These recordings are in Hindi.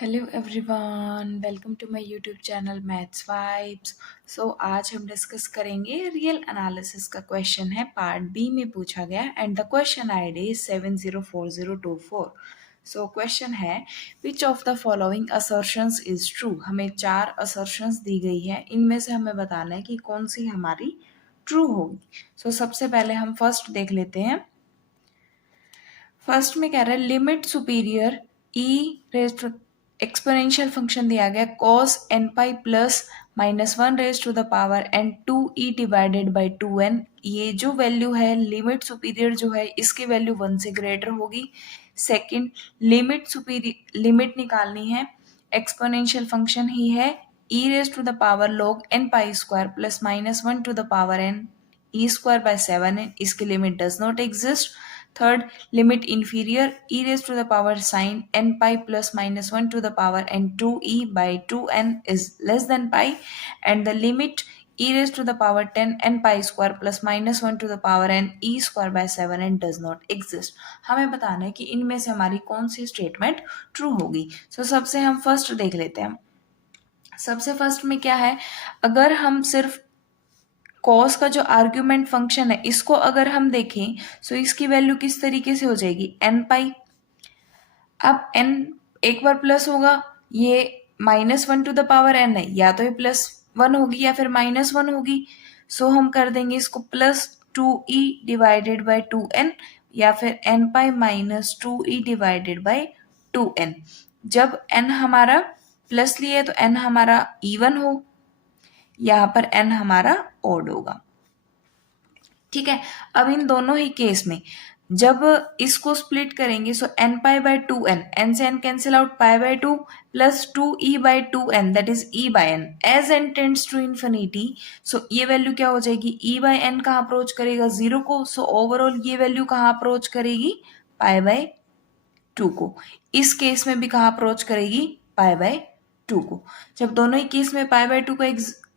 Hello everyone, welcome to my YouTube channel maths vibes. आज हम डिस्कस करेंगे रियल एनालिसिस का क्वेश्चन है, पार्ट बी में पूछा गया and the question ID is 704024। Question है which of the following assertions is true. हमें 4 असर्शंस दी गई है, इनमें से हमें बताना है कि कौन सी हमारी ट्रू होगी। सबसे पहले हम फर्स्ट देख लेते हैं। फर्स्ट में कह रहा है limit superior E raise to exponential function दिया गया cos n pi plus -1 raise to the power n 2e divided by 2n। ये जो वैल्यू है लिमिट सुपीरियर जो है इसकी वैल्यू 1 से ग्रेटर होगी। सेकंड, लिमिट निकालनी है, एक्सपोनेंशियल फंक्शन ही है e raise to the power log n pi square plus -1 to the power n e square by 7n, इसकी limit does not exist. Third, limit inferior e raised to the power sin n pi plus -1 to the power n 2e by 2n is less than pi, and the limit e raised to the power 10 n pi square plus -1 to the power n e square by 7n does not exist। हमें बताना है कि इनमें से हमारी कौन सी स्टेटमेंट ट्रू होगी। सबसे हम फर्स्ट देख लेते हैं। सबसे फर्स्ट में क्या है, अगर हम सिर्फ कॉस का जो आर्ग्यूमेंट फंक्शन है इसको अगर हम देखें इसकी वैल्यू किस तरीके से हो जाएगी एन पाई। अब एन एक बार प्लस होगा, ये -1 टू द पावर एन है, या तो ये +1 होगी या फिर -1 होगी। हम कर देंगे इसको +2e डिवाइडेड बाई 2n या फिर n pi -2e divided by 2n। जब n हमारा प्लस लिए तो n हमारा इवन हो, यहाँ पर n हमारा ओड होगा। ठीक है, अब इन दोनों ही केस में जब इसको स्प्लिट करेंगे n pi by 2n, n से n cancel out, pi by 2 plus 2e by 2n that is e by n as n tends to infinity. ये वैल्यू क्या हो जाएगी, e बाय n कहाँ अप्रोच करेगा 0 को, ओवरऑल ये वैल्यू कहाँ अप्रोच करेगी पाई बाय 2 को। इस केस में भी कहाँ अप्रोच करेगी पाई बाय 2 को। जब दोनों ही केस में पाई बाय 2 को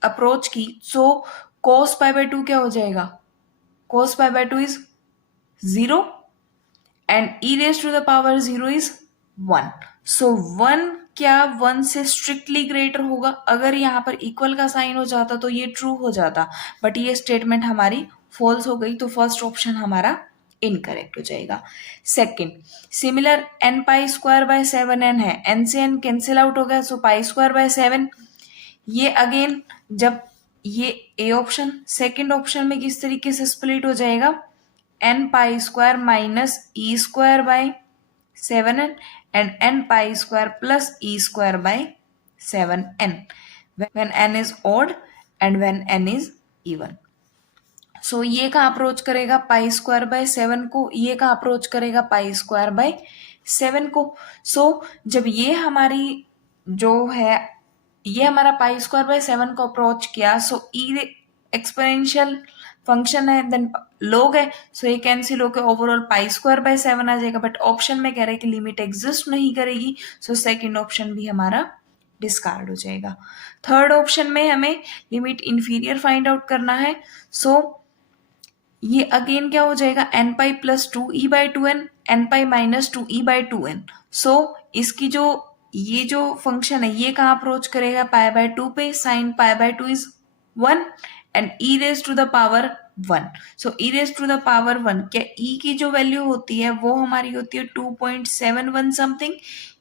अप्रोच की cos पाई बाय 2 क्या हो जाएगा, cos pi by 2 is 0 and e raise to the power 0 is 1। 1 क्या 1 से स्ट्रिक्टली ग्रेटर होगा। अगर यहाँ पर इक्वल का साइन हो जाता तो ये ट्रू हो जाता, बट ये स्टेटमेंट हमारी फॉल्स हो गई, तो फर्स्ट ऑप्शन हमारा इनकरेक्ट हो जाएगा। Second, similar n pi square by 7n है, n से n कैंसिल आउट हो गया, पाई स्क्वायर बाय 7। ये अगेन जब ये ए ऑप्शन सेकंड ऑप्शन में किस तरीके से स्प्लिट हो जाएगा, n pi square minus E square by 7n and n pi square plus E square by 7n when n is odd and when n is even। ये कहाँ अप्रोच करेगा पाई स्क्वायर बाय 7 को, ये कहाँ अप्रोच करेगा पाई स्क्वायर बाय 7 को। जब ये हमारी जो है ये हमारा पाई स्क्वायर बाय 7 को अप्रोच किया, ई एक्सपोनेंशियल फंक्शन है देन लोग है, ये कैंसिल होकर ओवरऑल पाई स्क्वायर बाय 7 आ जाएगा, बट ऑप्शन में कह रहे हैं कि लिमिट एग्जिस्ट नहीं करेगी, सेकंड ऑप्शन भी हमारा डिस्कार्ड हो जाएगा। थर्ड ऑप्शन में हमें लिमिट इंफीरियर फाइंड आउट करना है। ये अगेन क्या हो जाएगा n pi plus 2e by 2n, n pi minus 2e by 2n। इसकी जो ये जो फंक्शन है ये कहाँ अप्रोच करेगा पाई बाय 2 पे, sine pi by 2 is 1 and e raise to the power 1। e raise to the power 1 क्या e की जो वैल्यू होती है वो हमारी होती है 2.71 समथिंग,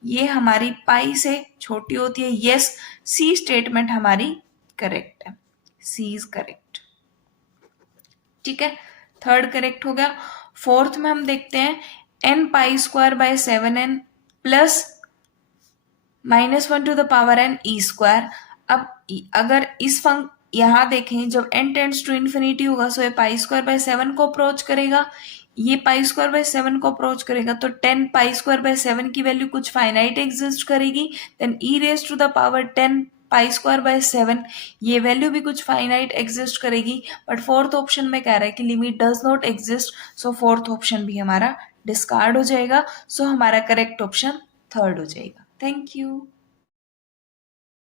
ये हमारी पाई से छोटी होती है। यस, सी स्टेटमेंट हमारी करेक्ट है, सी इज करेक्ट। ठीक है, थर्ड करेक्ट हो गया। फोर्थ में हम देखते हैं n pi square by 7n plus -1 to the power n e square. अब अगर इस यहां देखें जब n टेंड्स टू इन्फिनिटी होगा ये पाई स्क्वायर बाय 7 को अप्रोच करेगा, ये पाई स्क्वायर बाय 7 को अप्रोच करेगा, तो 10 पाई स्क्वायर बाय 7 की वैल्यू कुछ फाइनाइट एग्जिस्ट करेगी, then e raise to the power 10 pi square by 7 ये वैल्यू भी कुछ फाइनाइट एग्जिस्ट करेगी, बट फोर्थ ऑप्शन में कह रहा है कि limit does not exist, fourth option भी हमारा डिस्कार्ड हो जाएगा। हमारा करेक्ट ऑप्शन थर्ड हो जाएगा। Thank you.